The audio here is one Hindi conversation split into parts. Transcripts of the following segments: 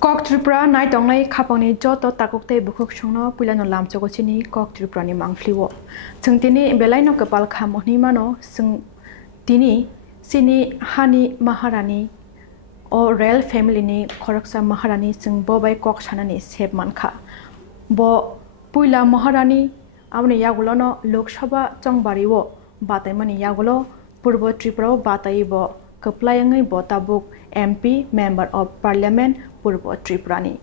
Kok Tripura nai tong nai khapangni joto takokte bukhok shongno puilano lamchogo chini Kok Tripura ni mangfliwo chungtini belaino kapal khamoni mano sung tini sini hani Maharani o royal family ni khoraksa Maharani sung bobai kok sanani sep mankha bo puila Maharani amni yagulono Lok Sabha chongbariwo bataimani yagulo Purbo Tripura bataibo kaplayangai botabuk MP Member of Parliament Purbo Tripura ni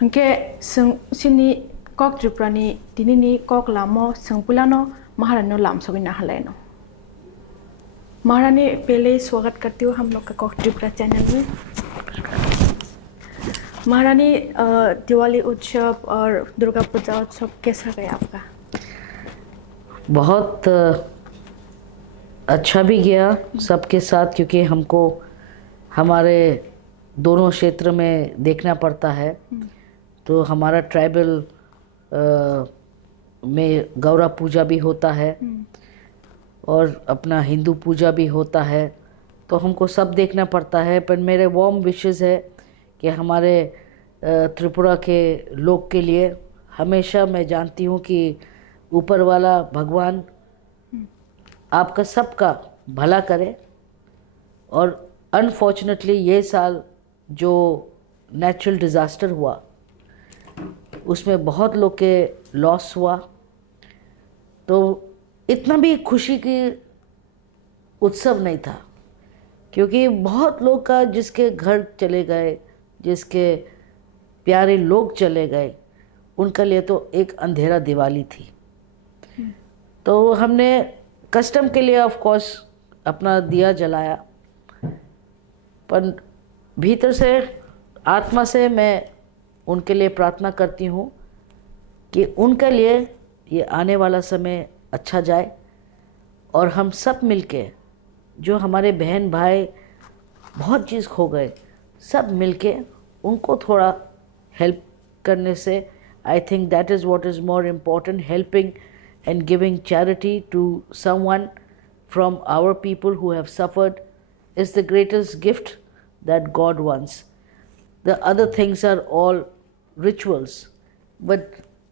hanke sini Kok Tripura ni tinini kok lamo sungpulano Maharani lamsogina haleno महारानी पहले स्वागत करती हूँ हम लोग का कोक ट्रिपुरा चैनल में। महारानी दिवाली उत्सव और दुर्गा पूजा उत्सव कैसा गया आपका? बहुत अच्छा भी गया सबके साथ, क्योंकि हमको हमारे दोनों क्षेत्र में देखना पड़ता है। तो हमारा ट्राइबल में गौरा पूजा भी होता है और अपना हिंदू पूजा भी होता है, तो हमको सब देखना पड़ता है। पर मेरे वार्म विशेस है कि हमारे त्रिपुरा के लोग के लिए हमेशा मैं जानती हूँ कि ऊपर वाला भगवान आपका सबका भला करे। और अनफॉर्चुनेटली ये साल जो नेचुरल डिज़ास्टर हुआ उसमें बहुत लोग के लॉस हुआ, तो इतना भी खुशी की उत्सव नहीं था, क्योंकि बहुत लोग का जिसके घर चले गए, जिसके प्यारे लोग चले गए, उनका लिए तो एक अंधेरा दिवाली थी। तो हमने कस्टम के लिए ऑफ कोर्स अपना दिया जलाया, पर भीतर से आत्मा से मैं उनके लिए प्रार्थना करती हूँ कि उनके लिए ये आने वाला समय अच्छा जाए और हम सब मिलके, जो हमारे बहन भाई बहुत चीज़ खो गए, सब मिलके उनको थोड़ा हेल्प करने से I think that is what is more important. Helping and giving charity to someone from our people who have suffered is the greatest gift that God wants. The other things are all rituals, but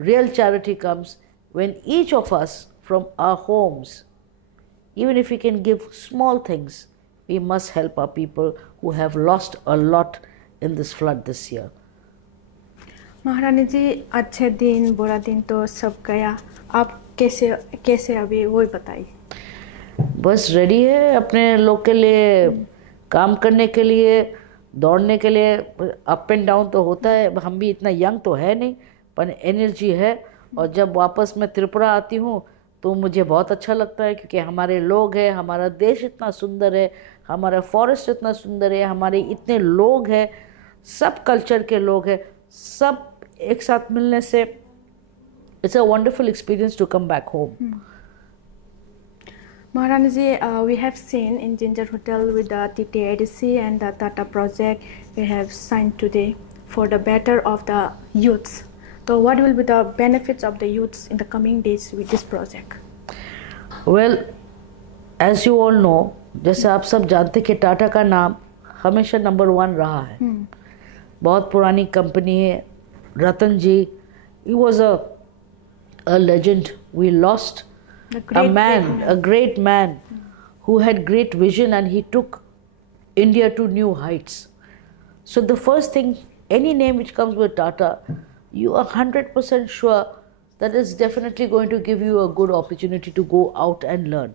real charity comes when each of us from our homes, even if we can give small things, we must help our people who have lost a lot in this flood this year. महारानी जी, अच्छे दिन बुरा दिन तो सब गया, आप कैसे अभी वो बताइए। बस रेडी है अपने लोग के लिए काम करने के लिए, दौड़ने के लिए। अप एंड डाउन तो होता है, हम भी इतना यंग तो है नहीं, पर एनर्जी है। और जब वापस मैं त्रिपुरा आती हूँ तो मुझे बहुत अच्छा लगता है, क्योंकि हमारे लोग हैं, हमारा देश इतना सुंदर है, हमारा फॉरेस्ट इतना सुंदर है, हमारे इतने लोग हैं, सब कल्चर के लोग हैं, सब एक साथ मिलने से it's a wonderful experience to come back home. Maharani ji, we have seen in Ginger Hotel with the TTADC and the Tata project we have signed today for the better of the youths. So what will be the benefits of the youths in the coming days with this project? Well, as you all know, जैसे आप सब जानते कि टाटा का नाम हमेशा नंबर 1 रहा है। बहुत पुरानी कंपनी है। रतन जी, he was a legend. We lost a man, a great man who had great vision, and he took India to new heights. So the first thing, any name which comes with Tata, you are 100% sure that it's definitely going to give you a good opportunity to go out and learn.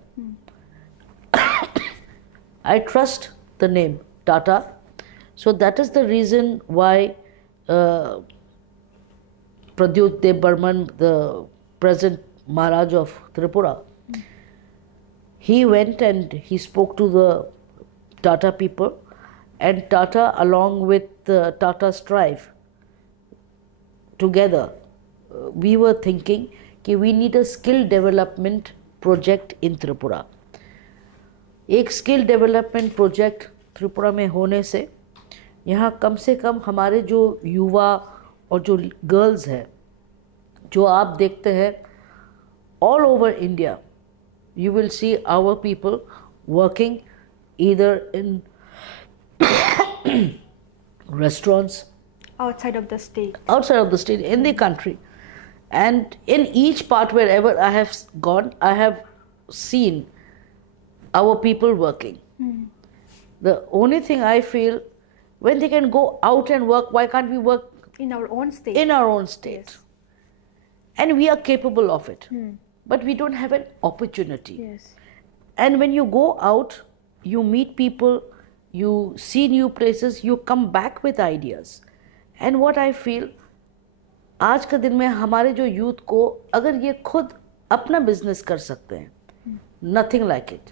I trust the name Tata, so that is the reason why Debbarman, the present Maharaj of Tripura, he went and he spoke to the Tata people, and Tata along with Tata's tribe together, we were thinking कि we need a skill development project in Tripura. एक skill development project त्रिपुरा में होने से यहाँ कम से कम हमारे जो युवा और जो गर्ल्स हैं, जो आप देखते हैं all over India, you will see our people working either in restaurants outside of the state. Outside of the state, in the country. And in each part wherever I have gone, I have seen our people working. The only thing I feel, when they can go out and work, why can't we work in our own state? In our own state. Yes. And we are capable of it. But we don't have an opportunity. Yes. And when you go out, you meet people, you see new places, you come back with ideas. And what I feel, आज के दिन में हमारे जो यूथ को अगर ये खुद अपना बिजनेस कर सकते हैं, नथिंग लाइक इट.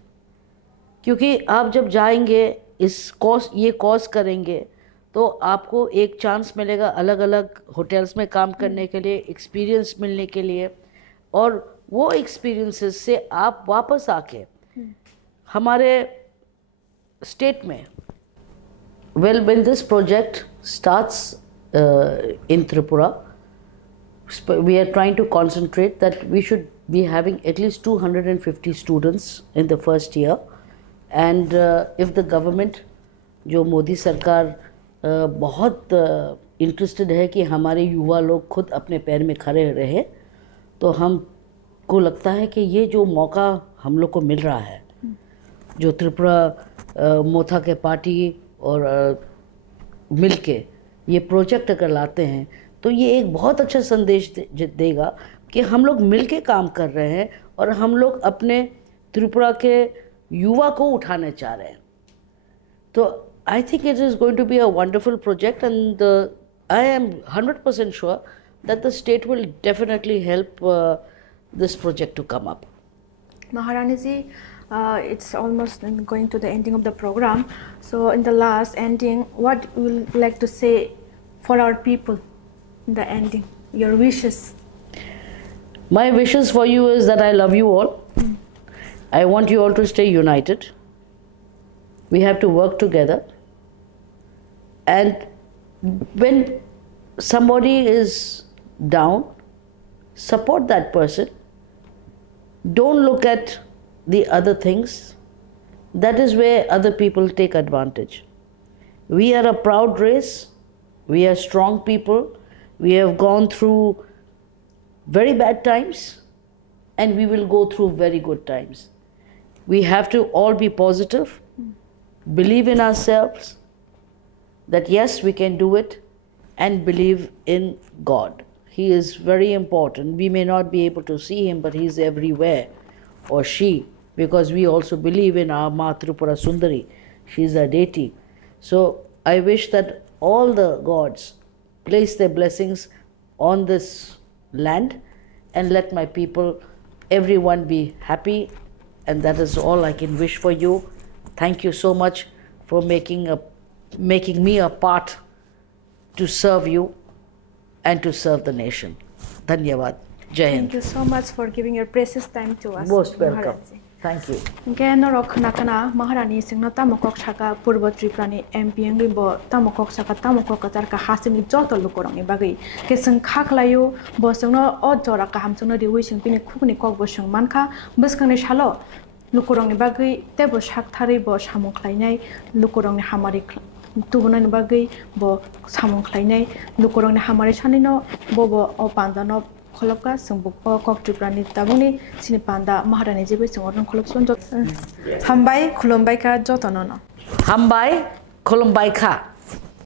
क्योंकि आप जब जाएंगे ये कॉज करेंगे तो आपको एक चांस मिलेगा अलग अलग होटल्स में काम करने के लिए, एक्सपीरियंस मिलने के लिए, और वो एक्सपीरियंसेस से आप वापस आके हमारे स्टेट में, well when this project starts in Tripura, we are trying to concentrate that we should be having at least 250 students in the first year. And if the government, जो मोदी सरकार बहुत इंटरेस्टेड है कि हमारे युवा लोग खुद अपने पैर में खड़े रहे, तो हमको लगता है कि ये जो मौका हम लोग को मिल रहा है, जो त्रिपुरा मोथा के पार्टी और मिलके ये प्रोजेक्ट अगर लाते हैं, तो ये एक बहुत अच्छा संदेश देगा कि हम लोग मिलके काम कर रहे हैं और हम लोग अपने त्रिपुरा के युवा को उठाने चाह रहे हैं. तो I think it is going to be a wonderful project, and I am 100% sure that the state will definitely help this project to come up. Maharani ji, it's almost going to the ending of the program. So in the last ending, what would you like to say for our people in the ending? Your wishes. My wishes for you is that I love you all. I want you all to stay united. We have to work together. And when somebody is down, support that person. Don't look at the other things. That is where other people take advantage. We are a proud race. We are strong people. We have gone through very bad times, and we will go through very good times. We have to all be positive, believe in ourselves, that yes, we can do it, and believe in God. He is very important. We may not be able to see him, but he's everywhere, or she, because we also believe in our Ma Tripura Sundari. She's a deity. So I wish that all the gods place their blessings on this land and let my people, everyone be happy, and that is all I can wish for you. Thank you so much for making me a part to serve you and to serve the nation. Dhanyavad. Jai Hind. Thank you so much for giving your precious time to us. Most welcome. Thank you. Again, Kana Maharani Singna Tamokok Shaka Purba Triprani MP Limbo Tamokok Saka Tamokok Katarka Hasimi Joto Lukoroni Bagi Kesung Kaklayu Bosungno Odora Kahamsuno the wishing Pini Kukuni Kok Boshung Manka Buskanish Halo Lukoroni Bagi Tebo Shaktari Bosh Hamuklainai Lukoroni Hamari Tubunan Bagi Bo Samuklainai Lukoroni Hamari Chanino Bobo Opandano Kolopka Sumbuko Kok Triprani Tabuni Sinipanda Maharani Jibi Sungorn Kolopson Hambai Kulumbaika Jotonono Hambai Kulumbaika.